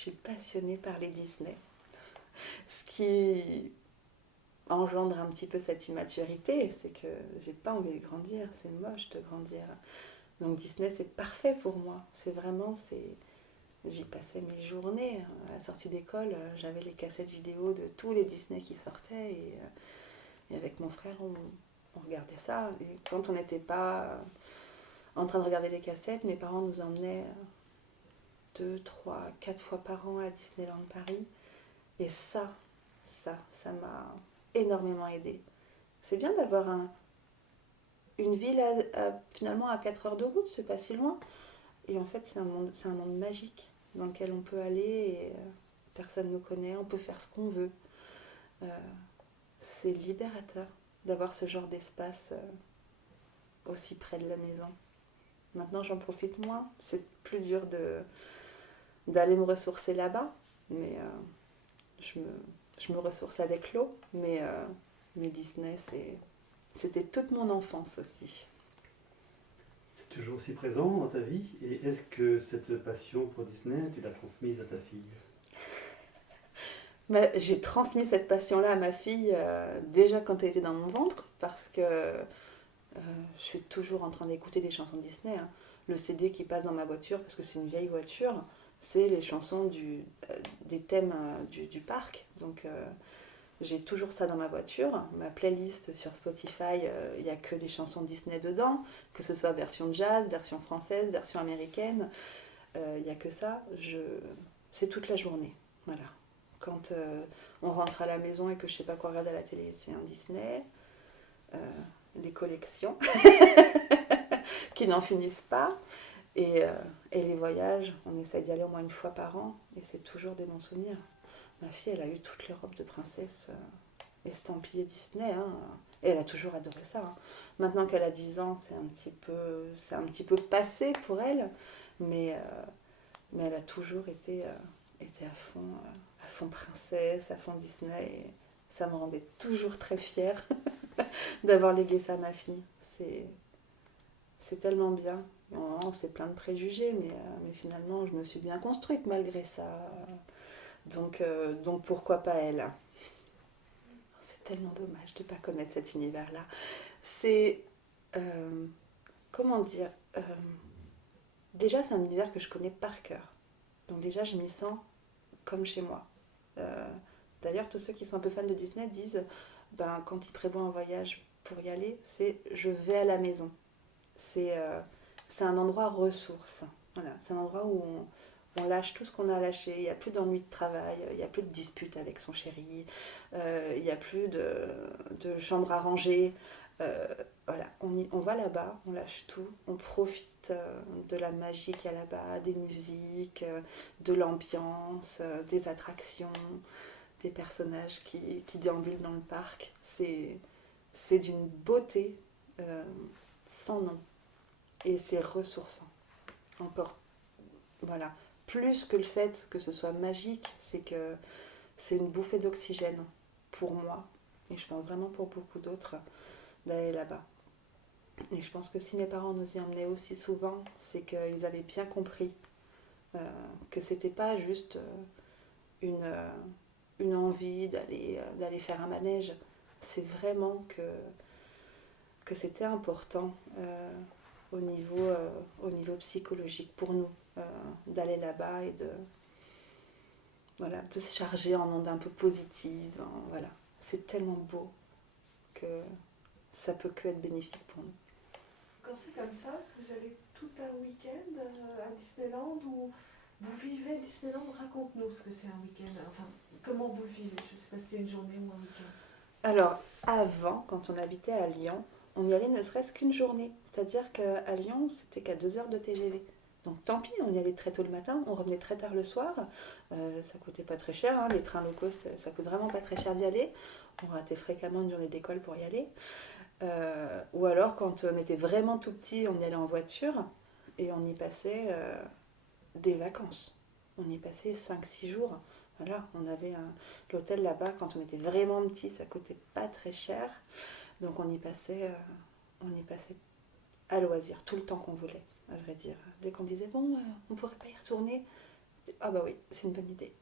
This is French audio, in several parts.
suis passionnée par les Disney. Ce qui engendre un petit peu cette immaturité, c'est que j'ai pas envie de grandir, c'est moche de grandir. Donc Disney, c'est parfait pour moi. C'est vraiment, j'y passais mes journées. À la sortie d'école, j'avais les cassettes vidéo de tous les Disney qui sortaient et avec mon frère, on regardait ça. Et quand on n'était pas en train de regarder les cassettes, mes parents nous emmenaient 2, 3, 4 fois par an à Disneyland Paris. Et ça m'a énormément aidée. C'est bien d'avoir une ville finalement à 4 heures de route, c'est pas si loin. Et en fait, c'est un monde magique dans lequel on peut aller et personne ne nous connaît, on peut faire ce qu'on veut. Euh, c'est libérateur d'avoir ce genre d'espace aussi près de la maison. Maintenant, j'en profite moins. C'est plus dur d'aller me ressourcer là-bas, mais je me ressource avec l'eau. Mais Disney, c'était toute mon enfance aussi. C'est toujours aussi présent dans ta vie. Et est-ce que cette passion pour Disney, tu l'as transmise à ta fille? J'ai transmis cette passion-là à ma fille déjà quand elle était dans mon ventre, parce que je suis toujours en train d'écouter des chansons de Disney. Hein. Le CD qui passe dans ma voiture, parce que c'est une vieille voiture, c'est les chansons des thèmes du parc. Donc j'ai toujours ça dans ma voiture. Ma playlist sur Spotify, il n'y a que des chansons Disney dedans, que ce soit version jazz, version française, version américaine. Il n'y a que ça. C'est toute la journée. Voilà. Quand on rentre à la maison et que je ne sais pas quoi regarder à la télé, c'est un Disney. Euh, les collections qui n'en finissent pas. Et les voyages, on essaie d'y aller au moins une fois par an et c'est toujours des bons souvenirs. Ma fille, elle a eu toutes les robes de princesse estampillées Disney. Hein, et elle a toujours adoré ça. Hein. Maintenant qu'elle a 10 ans, c'est un petit peu passé pour elle. Mais elle a toujours été à fond princesse, à fond Disney. Et ça me rendait toujours très fière d'avoir légué ça à ma fille. C'est tellement bien. Bon, c'est plein de préjugés, mais finalement, je me suis bien construite malgré ça. Donc pourquoi pas elle? C'est tellement dommage de ne pas connaître cet univers-là. C'est. Comment dire déjà, c'est un univers que je connais par cœur. Donc, déjà, je m'y sens comme chez moi. Euh, D'ailleurs, tous ceux qui sont un peu fans de Disney disent quand ils prévoient un voyage pour y aller, c'est je vais à la maison. C'est un endroit ressource. Voilà, c'est un endroit où on lâche tout ce qu'on a à lâcher. Il n'y a plus d'ennui de travail, il n'y a plus de disputes avec son chéri, il n'y a plus de chambre à ranger. Euh, voilà, on va là-bas, on lâche tout, on profite de la magie qu'il y a là-bas, des musiques, de l'ambiance, des attractions, des personnages qui déambulent dans le parc. C'est d'une beauté euh, sans nom. Et c'est ressourçant. Encore, voilà. Plus que le fait que ce soit magique, c'est que c'est une bouffée d'oxygène pour moi, et je pense vraiment pour beaucoup d'autres, d'aller là-bas. Et je pense que si mes parents nous y emmenaient aussi souvent, c'est qu'ils avaient bien compris euh, que c'était pas juste une, une envie d'aller faire un manège. C'est vraiment que c'était important au niveau psychologique pour nous d'aller là-bas et de se charger en ondes un peu positives. Voilà. C'est tellement beau que ça peut que être bénéfique pour nous. Quand c'est comme ça, vous allez tout un week-end à Disneyland ou vous vivez Disneyland, raconte-nous ce que c'est un week-end. Enfin, comment vous le vivez? Je ne sais pas si c'est une journée ou un week-end. Alors, avant, quand on habitait à Lyon, on y allait ne serait-ce qu'une journée. C'est-à-dire qu'à Lyon, c'était qu'à 2 heures de TGV. Donc tant pis, on y allait très tôt le matin, on revenait très tard le soir. Ça coûtait pas très cher, hein, les trains low cost, ça coûte vraiment pas très cher d'y aller. On ratait fréquemment une journée d'école pour y aller. Ou alors, quand on était vraiment tout petit, on y allait en voiture et on y passait des vacances. On y passait 5, 6 jours. Voilà, l'hôtel là-bas, quand on était vraiment petit, ça coûtait pas très cher. Donc on y passait à loisir, tout le temps qu'on voulait, à vrai dire. Dès qu'on disait, bon, on pourrait pas y retourner, Ah bah oui, c'est une bonne idée.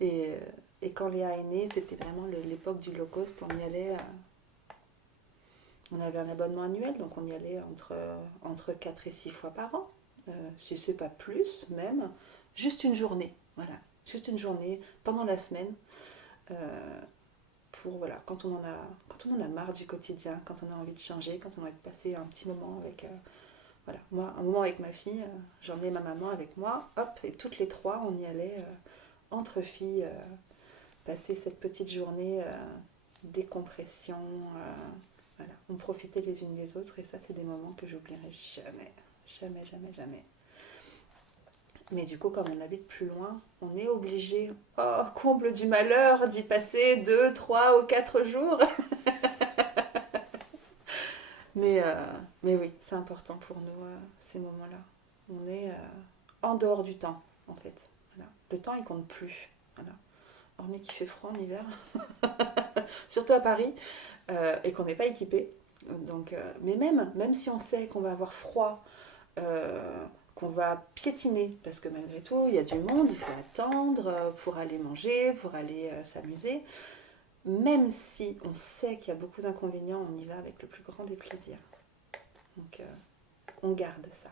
Et quand Léa est née, c'était vraiment l'époque du low cost. On y allait, on avait un abonnement annuel, donc on y allait entre 4 et 6 fois par an. Si c'est pas plus, même. Juste une journée, voilà. Juste une journée pendant la semaine. Pour, voilà, quand on en a marre du quotidien, quand on a envie de changer, quand on a envie de passer un petit moment avec... voilà, moi, un moment avec ma fille, j'emmenais ma maman avec moi, hop, et toutes les trois, on y allait entre filles, passer cette petite journée décompression. Voilà. On profitait les unes des autres et ça, c'est des moments que j'oublierai jamais. Jamais, jamais, jamais. Mais du coup, comme on habite plus loin, on est obligé, oh, comble du malheur, d'y passer 2, 3 ou 4 jours. mais, euh, mais oui, c'est important pour nous, ces moments-là. On est en dehors du temps, en fait. Voilà. Le temps, il compte plus. Voilà. Hormis qu'il fait froid en hiver, surtout à Paris, et qu'on n'est pas équipé. Donc, mais même si on sait qu'on va avoir froid, qu'on va piétiner, parce que malgré tout, il y a du monde, il faut attendre pour aller manger, pour aller s'amuser. Même si on sait qu'il y a beaucoup d'inconvénients, on y va avec le plus grand des plaisirs. Donc, on garde ça.